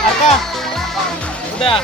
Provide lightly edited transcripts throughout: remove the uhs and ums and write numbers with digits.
Apa? Udah.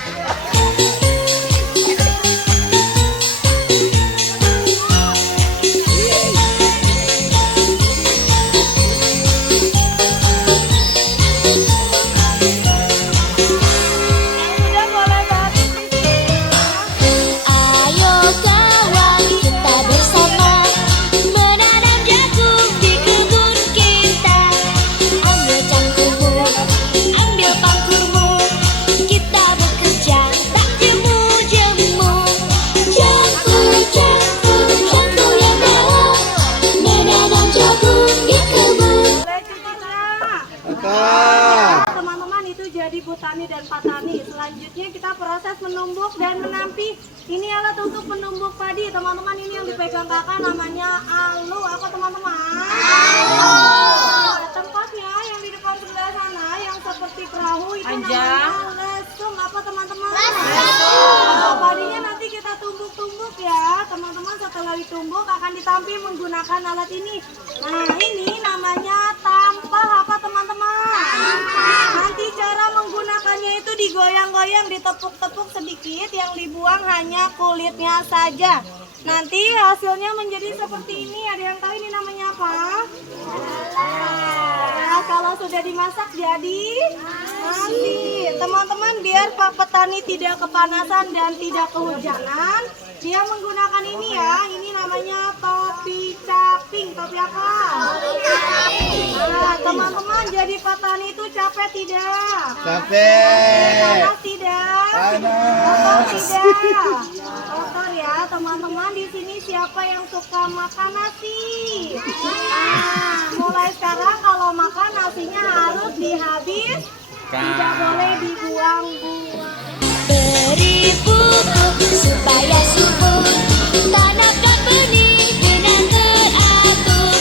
Teman-teman, itu jadi Bu Tani dan Pak Tani. Selanjutnya kita proses menumbuk dan menampi. Ini alat untuk menumbuk padi. Teman-teman, ini yang dipegang kakak namanya alu. Apa teman-teman? Alu. Tempatnya yang di depan sebelah sana yang seperti perahu itu namanya lesung. Apa teman-teman? Lesung. Padinya nanti kita tumbuk-tumbuk ya. Teman-teman, setelah ditumbuk akan ditampi menggunakan alat ini. Nah, ini namanya tampah. Apa teman-teman? Nanti cara menggunakannya itu digoyang-goyang, ditepuk-tepuk sedikit, yang dibuang hanya kulitnya saja. Nanti hasilnya menjadi seperti ini. Ada yang tahu ini namanya apa? Nah, kalau sudah dimasak jadi nanti teman-teman, biar Pak Petani tidak kepanasan dan tidak kehujanan, dia menggunakan ini ya. Ini namanya topi caping. Topi apa? Nah, teman-teman, jadi petani itu capek tidak? Capek. Panas tidak? Kotor tidak? Kotor ya, teman-teman. Di sini siapa yang suka makan nasi? Nah, mulai sekarang kalau makan nasinya harus dihabis, tidak boleh dibuang-buang. Beri pupuk supaya subur, tanamkan benih dengan teratur.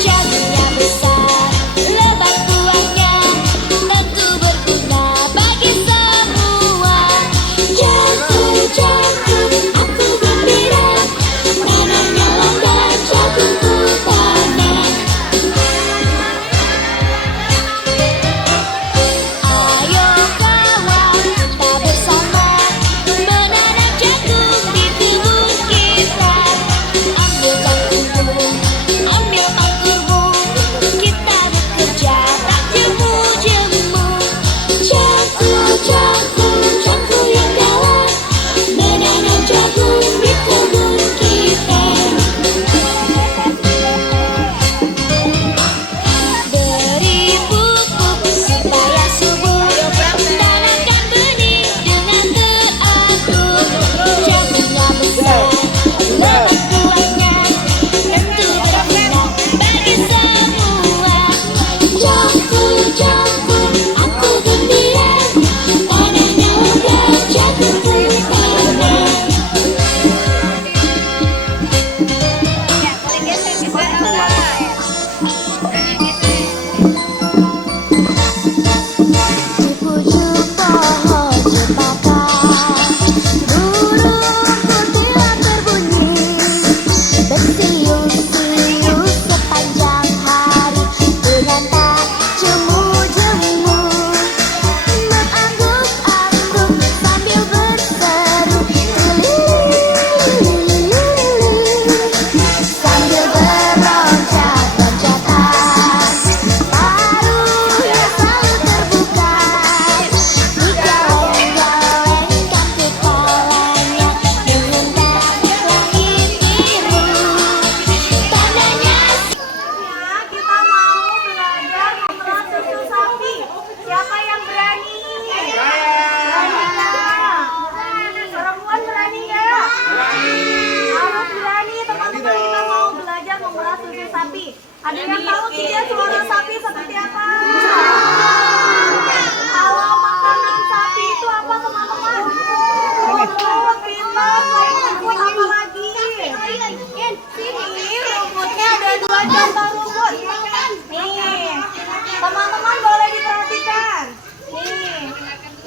Jamunya besar, lebat buahnya, tentu berguna bagi semua. Jagung, aku gembira, tanahnya langgar, jagungku tanam. Ayo kawan, kita bersama menanam jagung di tubuh kita. Ambil jagungmu, ambil angkurmu, kita bekerja tak jemu-jemu. Jagung yang dalam, menanam jagung di kebun kita. Beri pupuk supaya subur, tanamkan benih dengan teratur. Jagungnya besar, lebat buahnya, tentu berguna bagi semua. Jagung, aku gembira, tanahnya langgar, jagungku tanam. Di pucuk pohon cempaka, burung kuntilan berbunyi, bersiul-siul sepanjang hari dengan tak jemu-jemu, mengangguk-angguk sambil berseru sambil beroncat-loncatan. Paruhnya selalu terbuka, digeleng-gelengkan kepalanya, mengundang langit biru. Tandanya Kita mau belajar memeras susu sapi. Siapa yang berani? Berani nggak? Perempuan berani nggak? Harus berani, teman-teman. Kita mau belajar memeras susu sapi. Ada yang tahu tidak suara sapi seperti apa? Kalau makanan sapi itu apa teman-teman? Rumput, pintar. Selain rumput apa lagi? Sini rumputnya ada 2 contoh rumput. Nih, teman-teman boleh diperhatikan. Nih,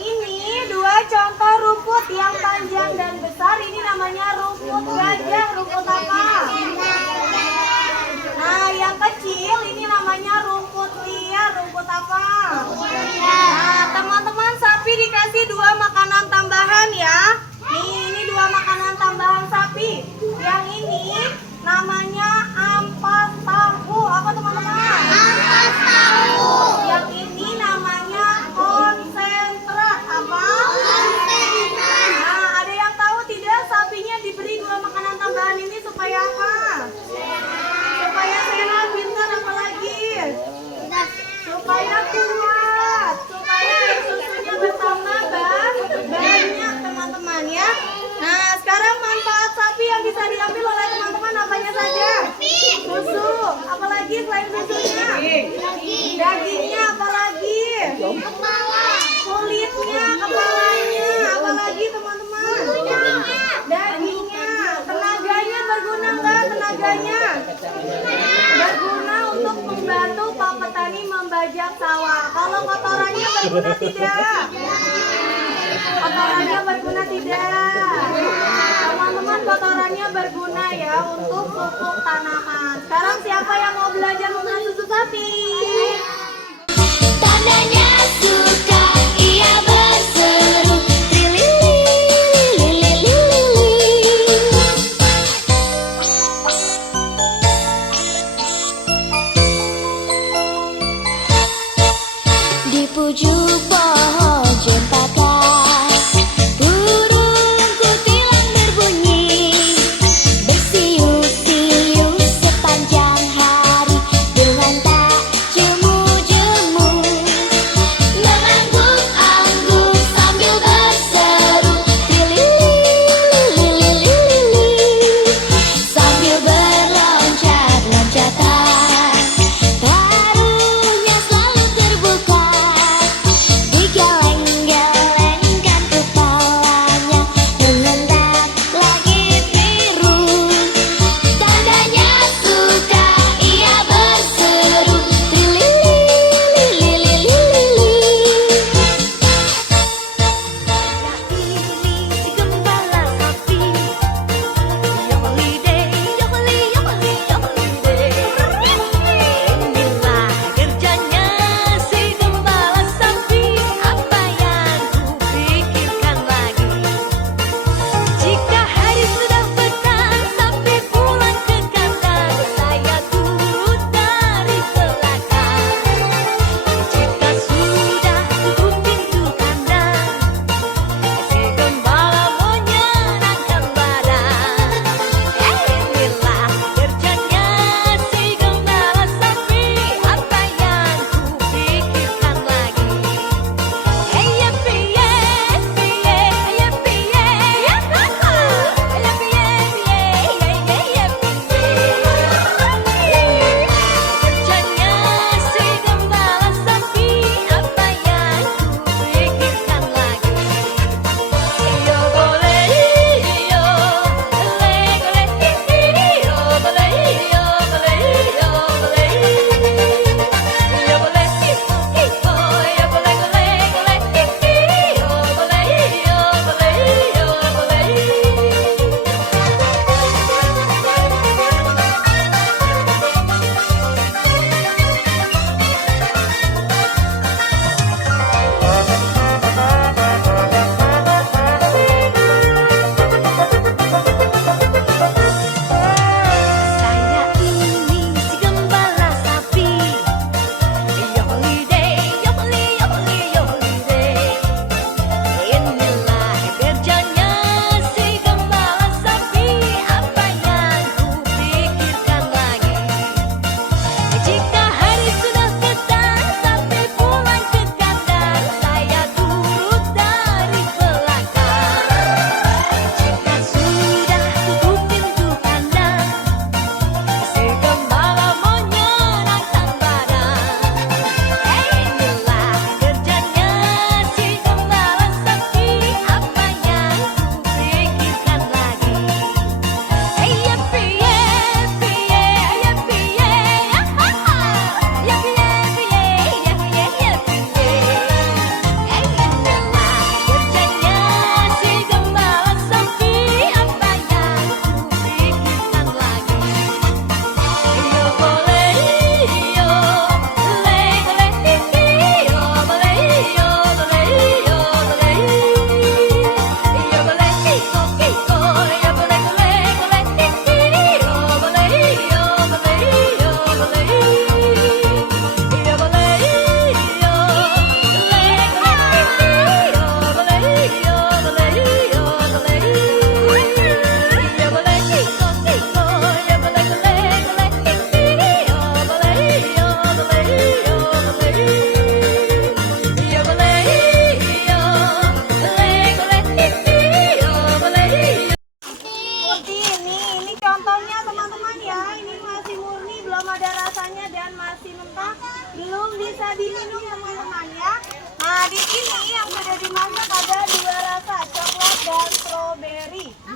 ini 2 contoh rumput yang panjang dan besar. Ini namanya rumput gajah. Rumput apa? Nah, yang kecil ini namanya rumput liar. Rumput apa? Nah, teman-teman, sapi dikasih 2 makanan tambahan ya. Nih, ini 2 makanan tambahan sapi. Yang ini namanya ampas tahu. Apa teman-teman? Ampas tahu. Yang ini namanya konsentrat. Apa? Konsentrat. Nah, ada yang tahu tidak sapinya diberi 2 makanan tambahan ini supaya apa? Supaya sehat, pintar, apa lagi? Supaya kuat, supaya susunya bertambah banyak teman-teman ya. Nah, sekarang manfaat sapi yang bisa diambil oleh teman-teman apanya saja? Susu, apalagi selain susunya? Dagingnya, apalagi? Kepala. Kulitnya, kepalanya, apalagi teman-teman? Dagingnya, tenaganya berguna nggak? Tenaganya berguna untuk membantu Pak Petani membajak sawah. Kalau kotorannya berguna tidak? Kotorannya berguna tidak? Teman-teman, kotorannya berguna ya untuk pupuk tanaman. Sekarang siapa yang mau belajar mengenai susu sapi? Tandanya suka ia berseru lili. Di pucuk pohon cempaka burung kutilang berbunyi, bersiul-siul sepanjang hari dengan tak jemu-jemu, mengangguk-angguk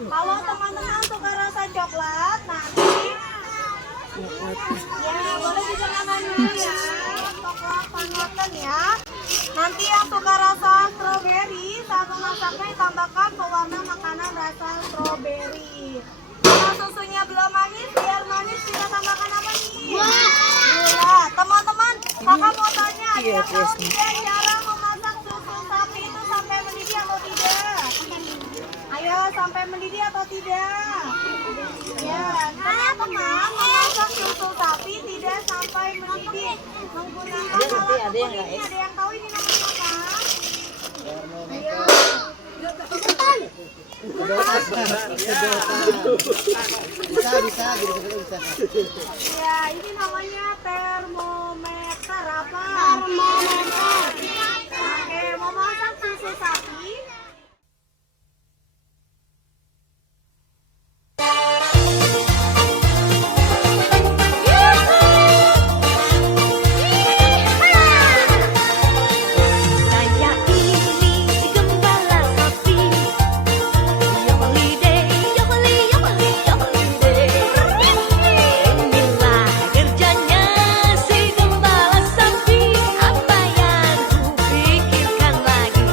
Kalau teman-teman suka rasa coklat, nanti ya boleh didengarkan dulu ya, coklat panutan ya. Nanti yang suka rasa stroberi, saat memasaknya tambahkan pewarna makanan rasa stroberi. Kalau susunya belum manis, biar manis kita tambahkan apa nih? Gula. Teman-teman, kakak mau tanya, ada yang tahu tidak cara memasak susu sapi itu sampai mendidih atau tidak? Ayo, sampai mendidih atau tidak? Ya, teman-teman, memasak susu sapi tidak sampai mendidih menggunakan alat ukur ini. Ada yang tahu ini namanya apa? Ayo. Bisa. Ya, ini namanya termometer apa? Termometer. Oke, memasak susu sapi. Saya ini si gembala sapi. Yoholi deh, yoholi, yoholi, yoholi deh. Inilah kerjanya si gembala sapi. Apa yang ku pikirkan lagi?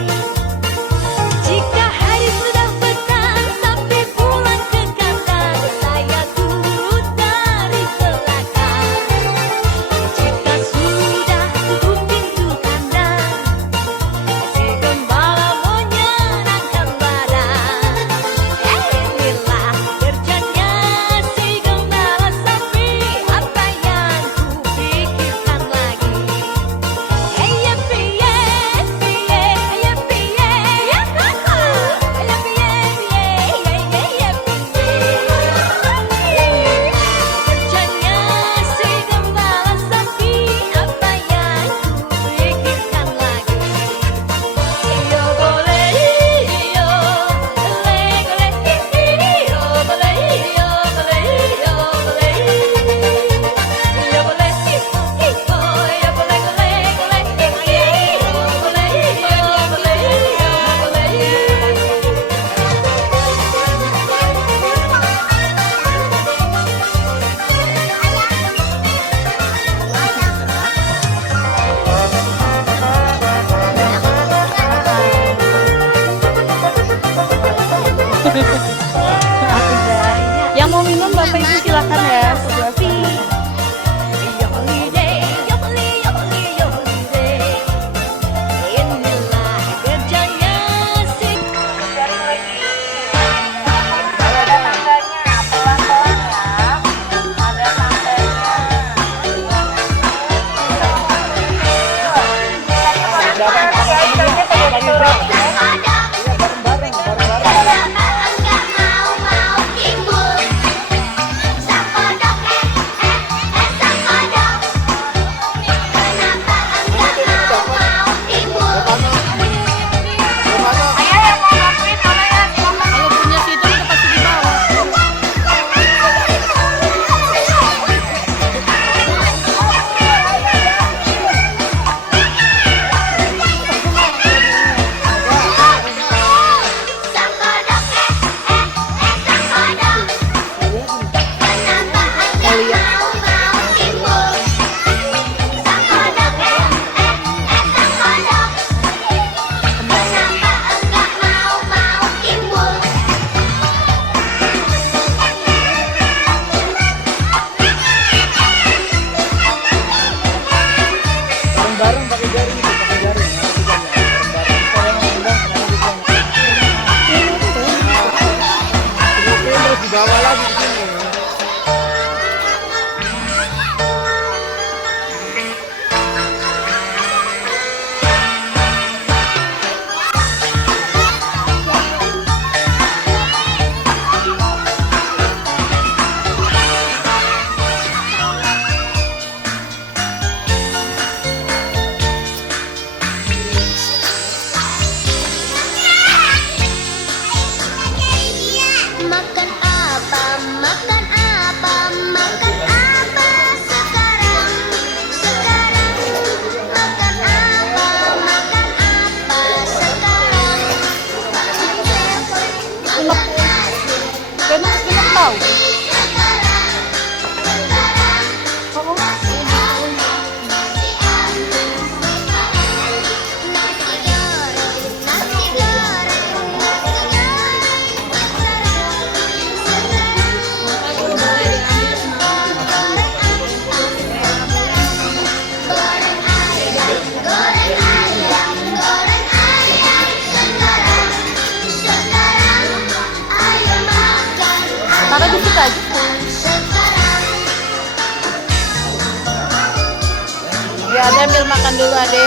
Ade ambil makan dulu, Ade.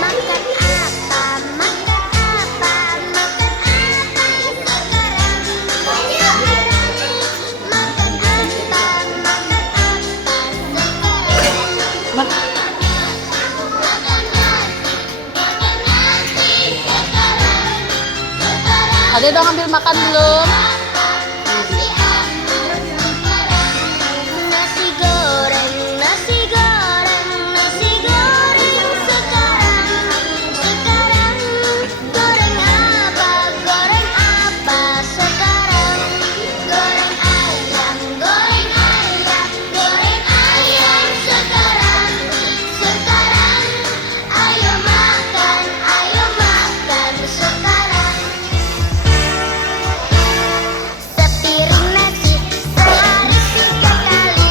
Makan apa? Makan apa? Makan apa sekarang? Makan apa? Makan apa sekarang? Ma- Ade dong ambil makan belum? Nasi goreng, nasi goreng, nasi goreng sekarang. Sekarang goreng apa? Goreng apa sekarang? Goreng ayam, goreng ayam, goreng ayam sekarang. Sekarang ayo makan sekarang. Sepiring nasi sehari 3 kali,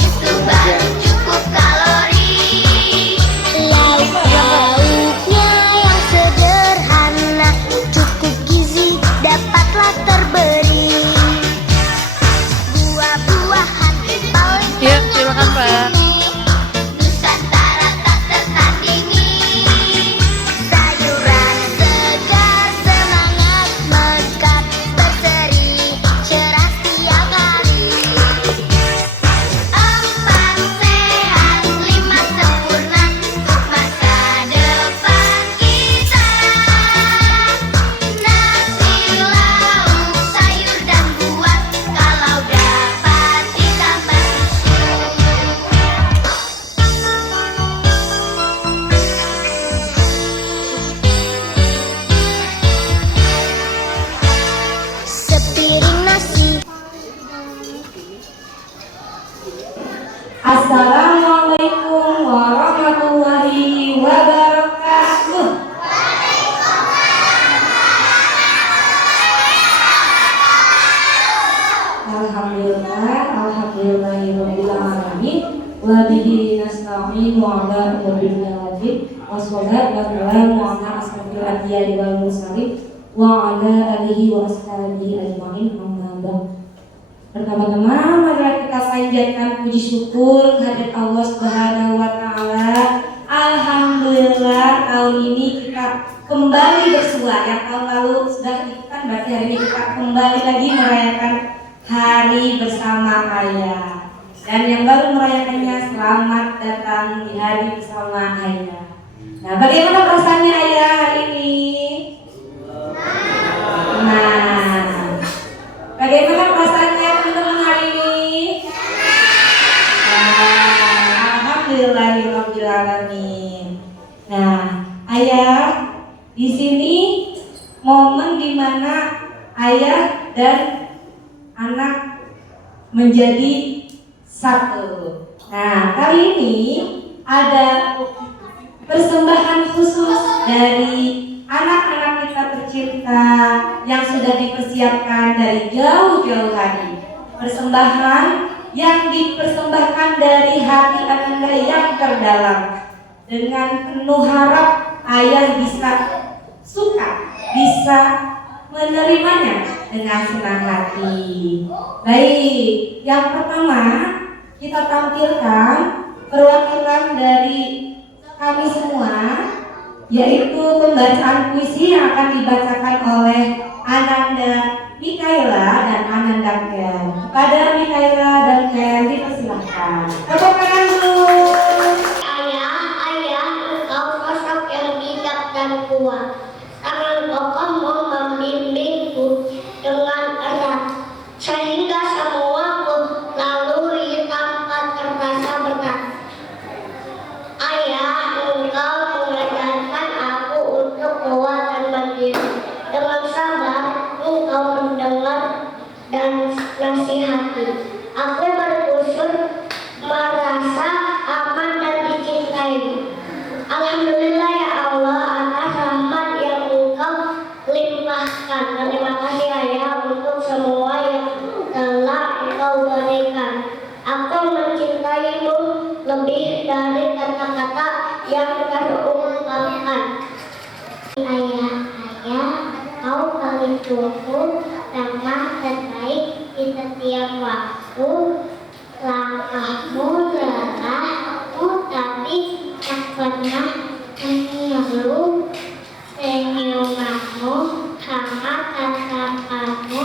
itu baru cukup kalori. Lauk-lauknya yang sederhana, cukup gizi dapatlah terberi. Buah-buahan paling Iya, banyak silakan, Pak. ini, Nusantara tak tertandingi. Sayuran segar semangat mekar berseri cerah tiap hari. 4 sehat 5 sempurna untuk masa depan kita. Nasi, lauk, sayur dan buah kalau dapat ditambah sepiring nasi. Assalamualaikum warahmatullahi wabarakatuh. Alhamdulillahirobbilalamin. Wabihi nasta'in wa ala umuril wajib. Wassalatu wassalamu ala asrofil anbiya'i wal mursalin wa ala alihi wa ashabihi ajmain. Amma ba'd. Pertama-tama mari kita panjatkan puji syukur kehadirat Allah Subhanahu wa taala. Alhamdulillah tahun ini kita kembali bersua. Yang tahun lalu sudah kan berarti hari ini kita kembali lagi merayakan hari bersama ayah. Dan yang baru merayakannya selamat datang di hari bersama ayah. Nah, bagaimana perasaannya ayah hari ini? Nah, bagaimana perasaannya teman-teman hari ini? Alhamdulillahirobbilalamin. Nah, ayah di sini momen dimana ayah dan anak menjadi satu. Nah, kali ini ada persembahan khusus dari anak-anak kita tercinta yang sudah dipersiapkan dari jauh-jauh hari. Persembahan yang dipersembahkan dari hati Ananda yang terdalam. Dengan penuh harap ayah bisa suka, bisa menerimanya dengan senang hati. Baik, yang pertama kita tampilkan perwakilan dari kami semua, yaitu pembacaan puisi yang akan dibacakan oleh Ananda Mikaela dan Ananda Ken. Kepada Mikaela dan Ken dipersilahkan. Tepuk tangan dulu. Ayah, engkau sosok yang bijak dan kuat. Tangan kokohmu membimbingku dengan erat, sehingga semuaku lalui tanpa terasa berat. Ayah, engkau mengajarkan aku untuk kuat dan mandiri. Dengan sabar, engkau mendengar dan nasihati. Aku berkusur merasa aman dan dicintai. Alhamdulillah ya Allah atas rahmat yang engkau limpahkan. Terima kasih ayah untuk semua yang telah engkau berikan. Aku mencintaimu lebih dari kata-kata yang terungkapkan. Ayah, kau paling tuaku, teman terbaik di setiap waktu. Langkahmu lelahmu tapi tak pernah mengeluh. Senyumanmu hangat tatapanmu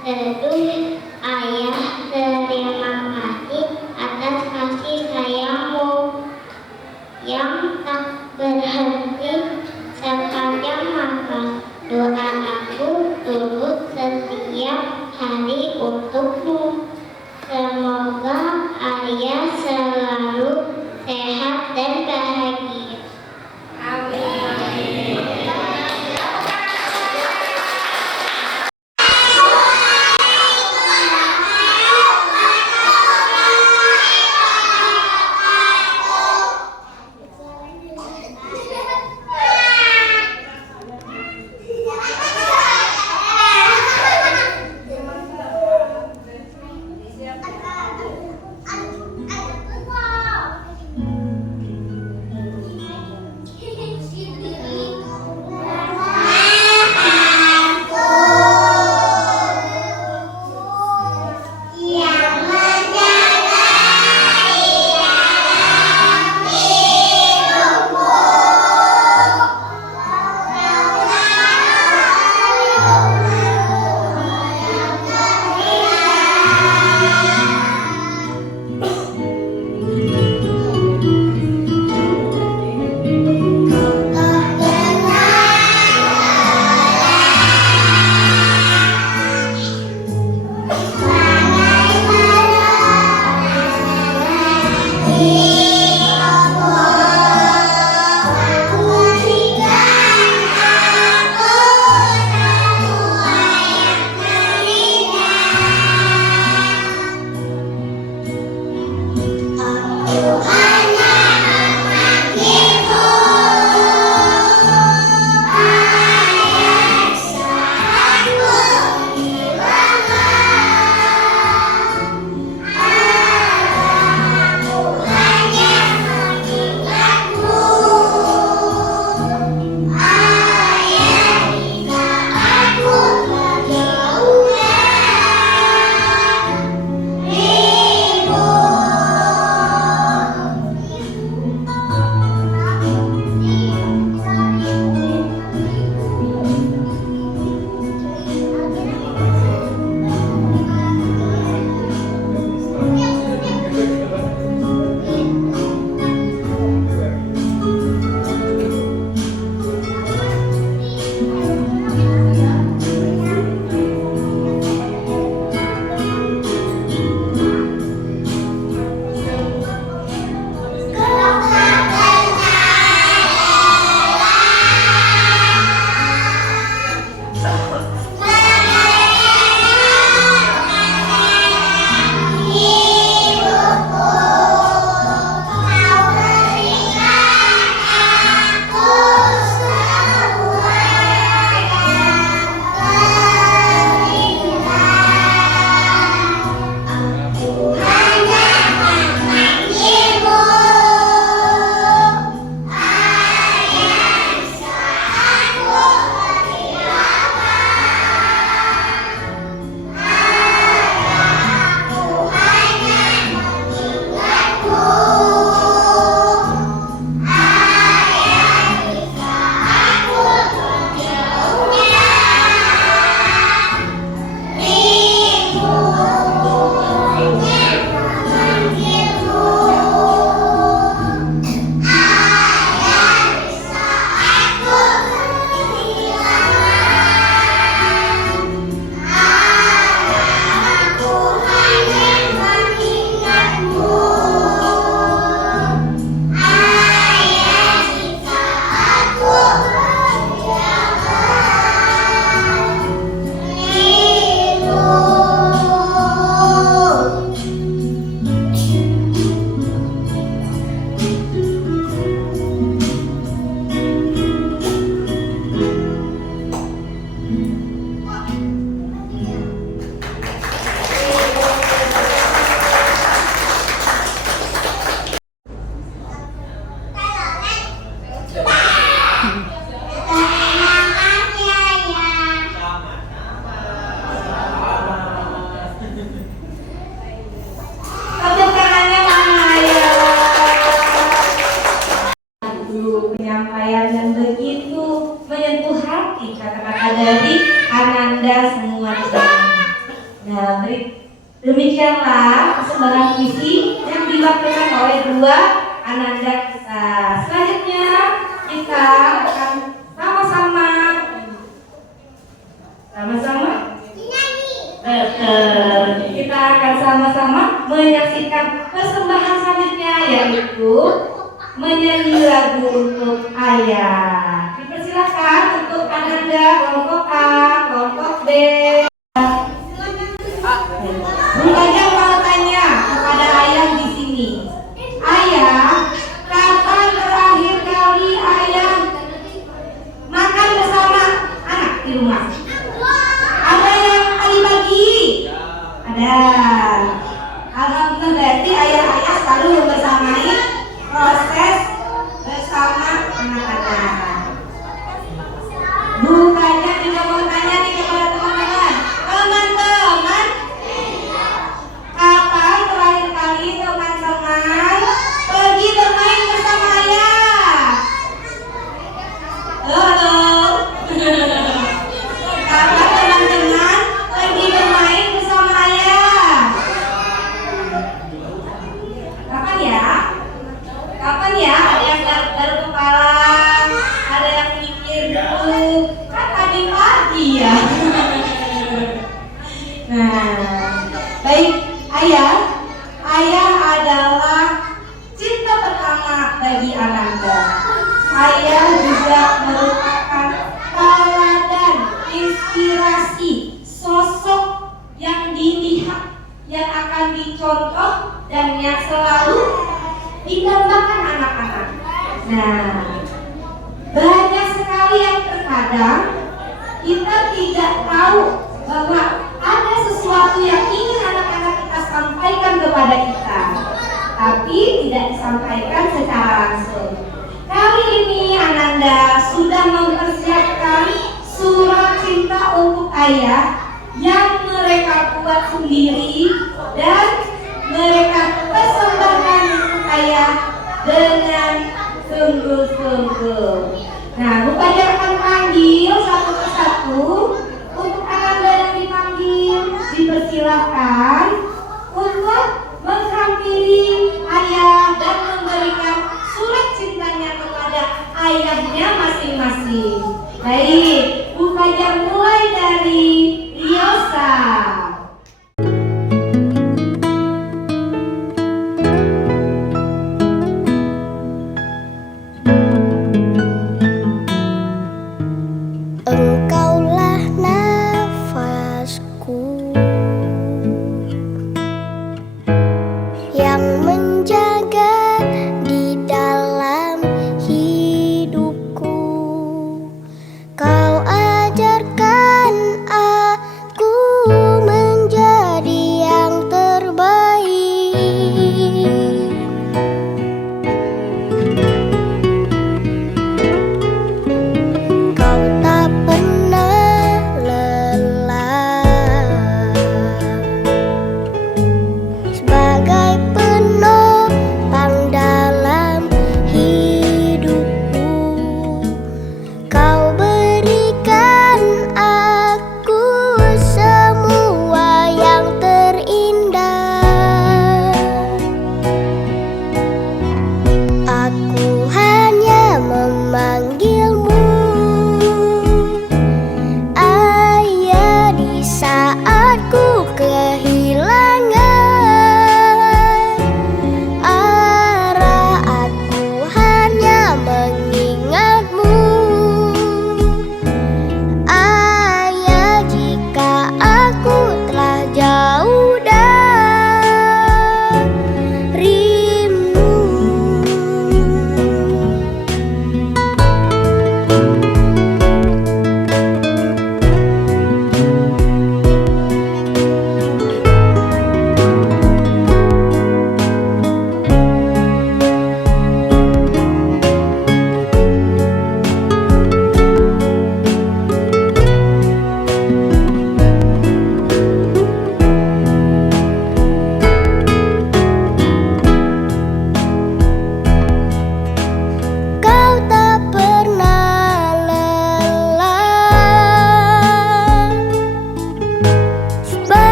teduh. Ayah, terima kasih atas kasih sayangmu yang tak berhenti sepanjang masa. Doa aku turut setiap hari untukmu. Semoga dua Ananda kita. Selanjutnya kita akan sama-sama kita akan sama-sama menyaksikan persembahan selanjutnya, yaitu menyanyi lagu untuk ayah. Dipersilakan untuk Ananda kelompok A, kelompok B. Bukannya mau tanya kepada ayah di sini. Ayah, kapan terakhir kali ayah makan bersama anak di rumah? Ada yang tadi pagi? Ada. Alhamdulillah, berarti ayah-ayah selalu membersamai proses bersama anak-anak. Bukannya juga mau tanya nih kepada teman-teman. Teman-teman, kapan terakhir kali teman-teman pergi bermain bersama ayah? Halo. Kapan teman-teman pergi bermain bersama ayah? Kapan ya? Kapan ya? Ada yang garuk kepala, ada yang mikir dulu. Kan tadi pagi ya. Nah, baik ayah. Ayah adalah cinta pertama bagi Ananda. Ayah juga merupakan teladan, inspirasi, sosok yang dilihat, yang akan dicontoh, dan yang selalu didambakan anak-anak. Nah, banyak sekali yang terkadang kita tidak tahu bahwa ada sesuatu yang ingin anak-anak kita sampaikan kepada kita, tapi tidak disampaikan secara langsung. Kali ini Ananda sudah mempersiapkan surat cinta untuk ayah yang mereka buat sendiri dan mereka persembahkan untuk ayah dengan sungguh-sungguh. Nah, Bupati akan panggil satu persatu. Untuk Ananda yang dipanggil, dipersilahkan untuk menghampiri ayah dan memberikan surat cintanya kepada ayahnya masing-masing. Baik, Bupati mulai dari Riosa. Engkaulah nafasku,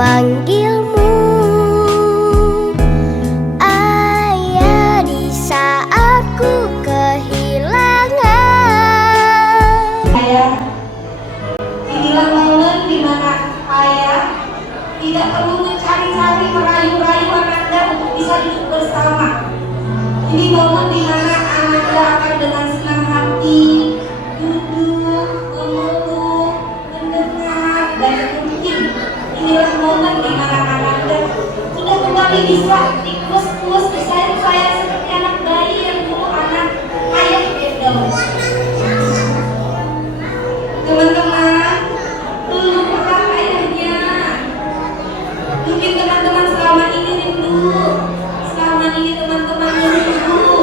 memanggilmu ayah di saat ku kehilangan. Ayah, inilah momen di mana ayah tidak perlu mencari-cari merayu-rayu Ananda untuk bisa hidup bersama. Ini momen di mana Ananda akan dengan senang hati duduk, memeluk, mendengar, dan mungkin inilah momen di mana Ananda sudah kembali bisa dikelus-kelus, disayang-sayang seperti anak bayi yang dulu anak ayah gendong. Teman-teman, lupakan ayahnya. Mungkin teman-teman selama ini rindu, selama ini teman-teman menunggu,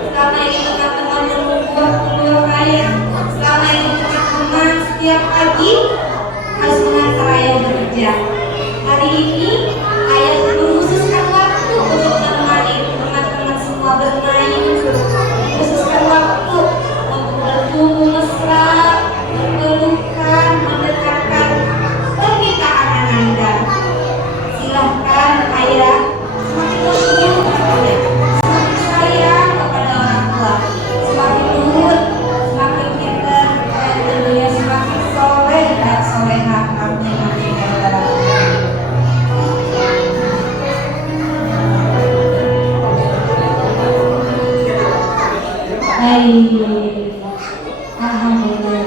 selama ini teman-teman menunggu waktu ayah, selama ini teman-teman setiap pagi harus mengantar ayah bekerja. Hari ini ayah mengkhususkan waktu untuk menemani teman-teman semua bermain, mengkhususkan waktu untuk bertumbuh mesra, berpelukan, mendekatkan permintaan Ananda. Silahkan ayah semakin bersyukur kepadanya, semakin sayang kepada orang tua, semakin nurut, semakin pintar, dan tentunya semakin soleh dan soleha. Amin amin ya rabbal alamin. Alhamdulillah.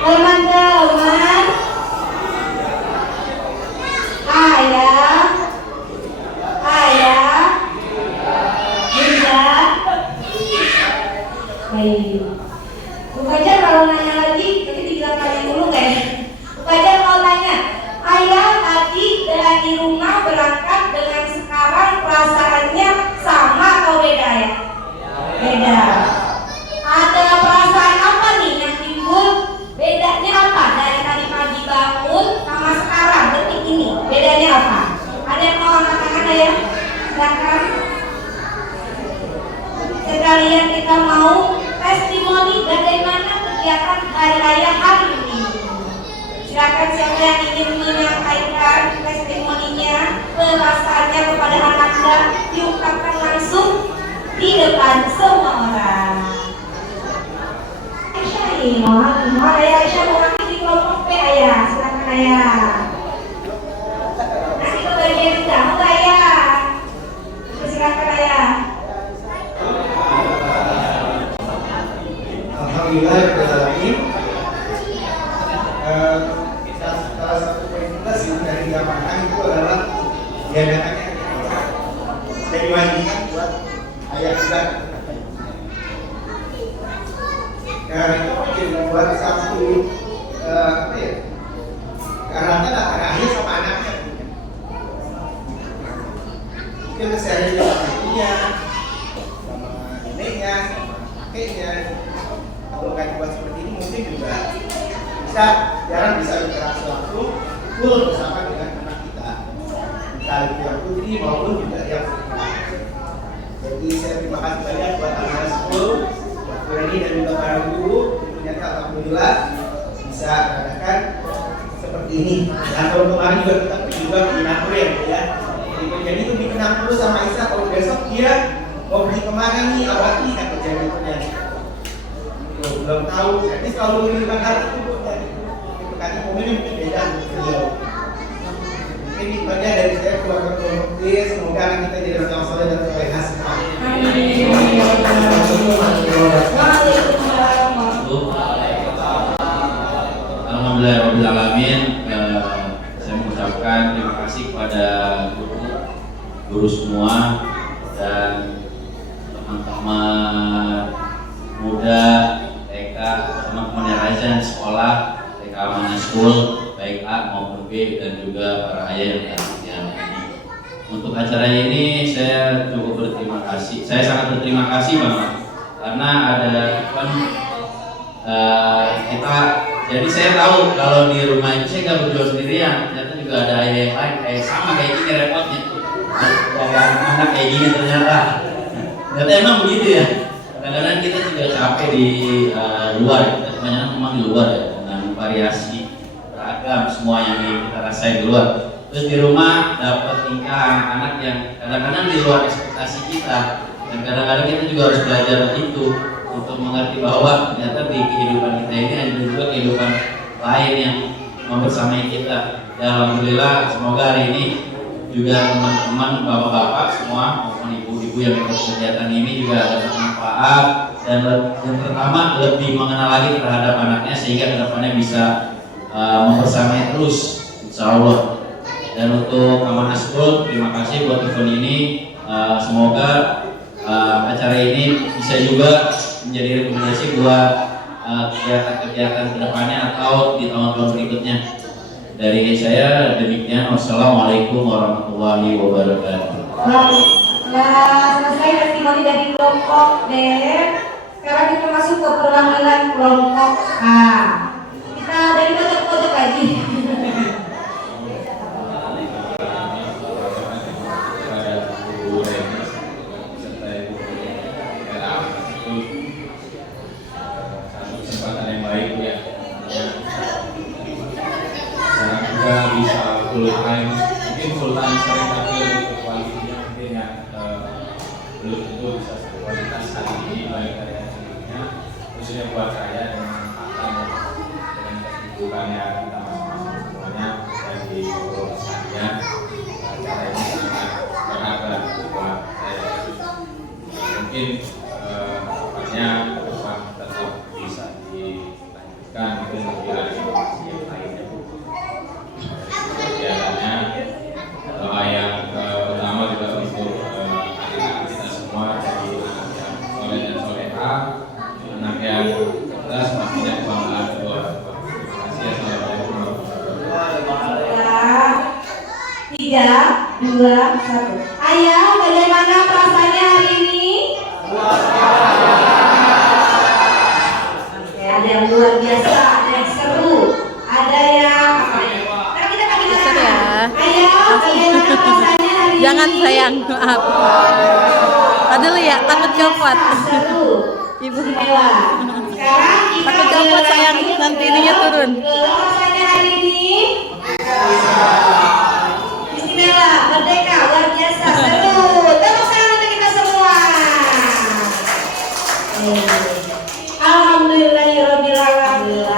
Teman-teman, ayah, bunda, baik. Bu Fajar kalau nanya lagi, nanti dibilang tanya dulu kayaknya. Bu Fajar kalau tanya, ayah tadi dari rumah berangkat dengan sekarang perasaannya sama atau beda ya? Beda. Ada perasaan apa nih yang timbul? Bedanya apa dari tadi pagi bangun sama sekarang detik ini? Bedanya apa? Ada yang mau angkat tangan ya? Silakan. Sekalian kita mau testimoni bagaimana kegiatan hari raya hari ini. Silakan siapa yang ingin menyampaikan testimoninya, perasaannya kepada Ananda, diungkapkan langsung di depan semua orang. Mohon ayah Aisyah mewakili kelompok P ayah, silakan ayah. Nanti ke bagian tamu ayah. Silakan ayah. Alhamdulillah beralamin. Salah satu poin plus dari Yamaha itu adalah diadakannya dan diwajibkan buat ayah juga. Dan itu mungkin membuat satu karena antara ayah sama anaknya mungkin keseharian sama ibunya, sama neneknya, sama kakeknya. Kalau kayak buat seperti ini mungkin juga jarang bisa berinteraksi langsung full bersama dengan anak kita, entah itu yang putri maupun juga yang putra. Jadi saya terima kasih banyak buat anak school, ini dan juga para guru. Ternyata alhamdulillah bisa mengadakan seperti ini. Dan tahun kemarin juga kita juga mengatur ya. Jadi itu dikenang dulu sama Isa. Kalau besok dia mau pergi kemana nih, awati kan perjalanannya. Belum tahu. Jadi selalu menunjukkan hal itu. Itu kan momennya mungkin beda untuk beliau. Mungkin ini bagian dari saya keluarga kelompok. Semoga anak kita jadi orang yang soleh dan soleha semua. Alhamdulillahirrahmanirrahim. Saya mengucapkan terima kasih kepada guru semua dan teman-teman muda TK, teman-teman yang rajin sekolah TK Amanah School, baik A maupun B, dan juga para ayah yang hadir ini. Untuk acara ini saya cukup berterima kasih. Saya sangat berterima kasih Bapak karena ada kita. Jadi saya tahu kalau di rumah ini saya nggak berjuang sendirian. Ternyata juga ada ayah yang lain kayak sama kayak gini repotnya. Dari anak-anak kayak gini ternyata. Ternyata emang begitu ya. Kadang-kadang kita juga capek di luar. Kita kebanyakan memang di luar ya dengan variasi beragam semua yang kita rasain di luar. Terus di rumah dapat tingkah anak-anak yang kadang-kadang di luar ekspektasi kita, dan kadang-kadang kita juga harus belajar itu untuk mengerti bahwa ternyata di kehidupan kita ini ada juga kehidupan lain yang membersamai kita. Ya, alhamdulillah, semoga hari ini juga teman-teman, bapak-bapak semua maupun ibu-ibu yang ikut kegiatan ini juga dapat manfaat dan yang pertama lebih mengenal lagi terhadap anaknya sehingga kedepannya bisa membersamai terus, insya Allah. Dan untuk Amanah School, terima kasih buat event ini. Semoga acara ini bisa juga menjadi rekomendasi buat kegiatan-kegiatan kedepannya atau di tahun-tahun berikutnya. Dari saya demikian. Wassalamualaikum warahmatullahi wabarakatuh. Nah, selesai testimoni dari kelompok D. Sekarang kita masuk ke perwakilan kelompok A. Kita dari pojok-pojok lagi. Full time, mungkin full time sering tapi lebih kualitinya mungkin yang belum tentu bisa kualitas hari ini baik dari hasilnya khususnya buat saya dengan kesibukannya kita masing-masing semuanya dan di sekalian acara ini sangat berharga buat saya mungkin harapannya ke depan tetap bisa dilanjutkan mungkin lebih ada informasi yang lainnya. Kegiatannya doa yang utama juga untuk anak-anak kita semua dari anak yang soleh dan soleha, anak yang cerdas pastinya kebanggaan kedua. Terima kasih. Assalamualaikum warahmatullahi wabarakatuh. 3, 2, 1. Ayah, bagaimana perasaannya hari ini? Oke, ada yang luar biasa, ada yang seru, ada yang Ayah, bagaimana perasaannya hari ini? Jangan sayang, maaf. Aduh ya, takut copot. Seru. Ibu Sekarang kita takut copot sayang, nanti ininya turun. Perasaannya hari ini? Bismillah, merdeka, luar biasa, seru. Tepuk tangan untuk kita semua. Alhamdulillahirobbilalamin.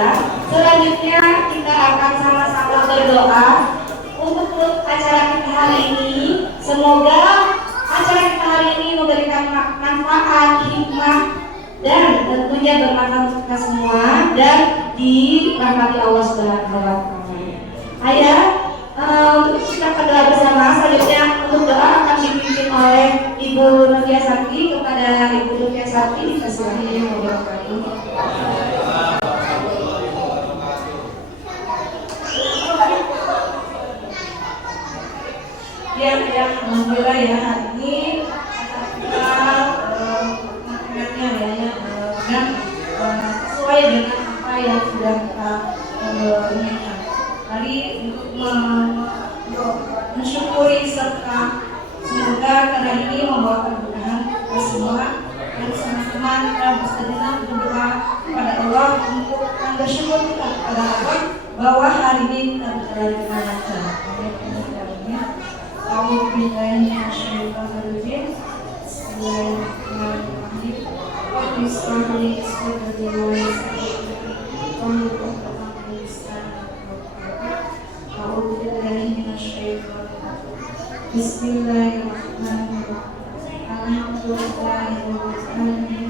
Selanjutnya kita akan sama-sama berdoa untuk acara kita hari ini. Semoga acara kita hari ini memberikan manfaat, hikmah, dan tentunya bermanfaat untuk kita semua dan dirahmati Allah Subhanahu wa Ta'ala. Ayah, untuk kita berdoa bersama. Selanjutnya untuk doa akan dipimpin oleh Ibu Nurkia Sakti. Kepada Ibu Nurkia Sakti dipersilakan wabarakatuh. Alhamdulillah ya, hari ini kita makanannya dan sesuai dengan apa yang sudah kita inginkan. Tadi untuk mensyukuri serta semoga karena ini membawa keberkahan kita semua dan sama-sama kita bersedia berdoa kepada Allah untuk bersyukur kita kepada Allah bahwa hari ini kita berjalan dengan lancar. Bismillahirrahmanirrahim. Alhamdulillahirrahmanirrahim.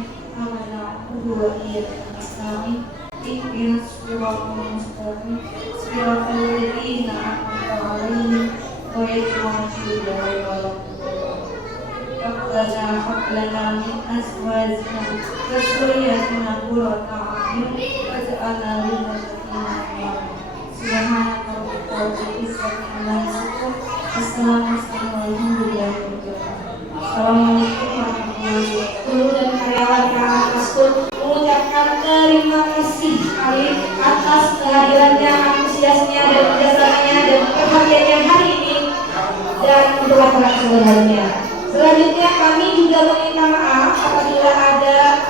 Rabbana hab lana min azwajina wa dhurriyyatina qurrata a'yun waj'alna lil muttaqina imama. Subhanaka rabbika rabbil izzati amma yasifun. Assalamualaikum warahmatullahi wabarakatuh. Dan karyawan Amanah School mengucapkan terima kasih sekali atas kehadirannya, antusiasnya dan kerjasamanya dan perhatiannya hari ini dan untuk acara sebenarnya. Selanjutnya kami juga meminta maaf apabila ada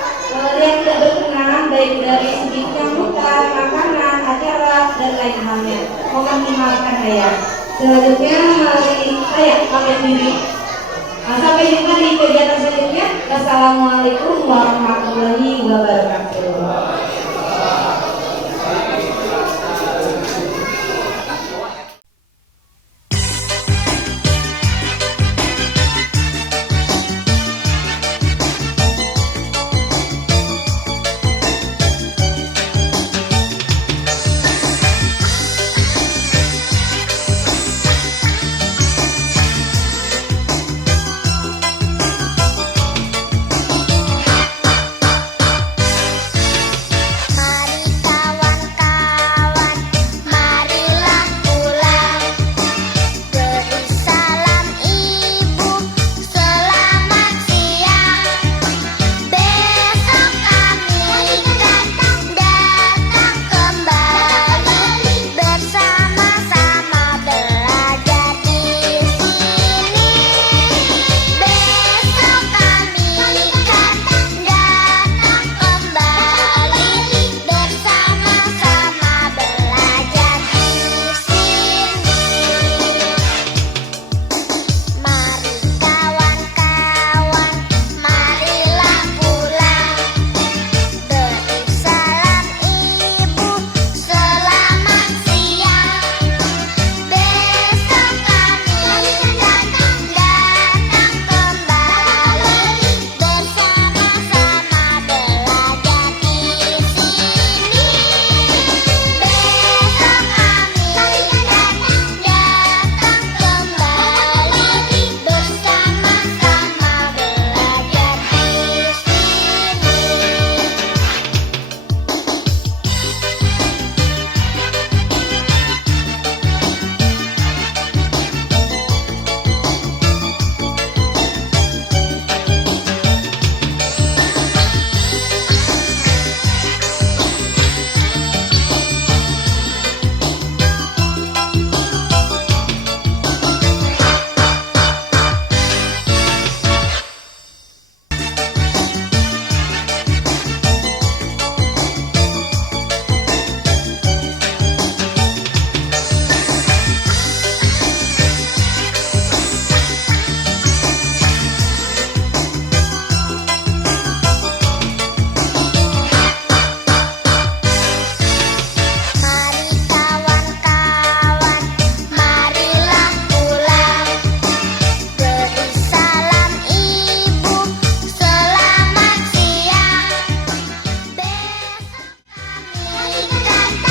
yang tidak berkenan baik dari segi sambutan, makanan, acara dan lain halnya. mengoptimalkan ayah. Selanjutnya mari ayah pamit diri. Nah, sampai jumpa di kegiatan selanjutnya. Wassalamualaikum warahmatullahi wabarakatuh.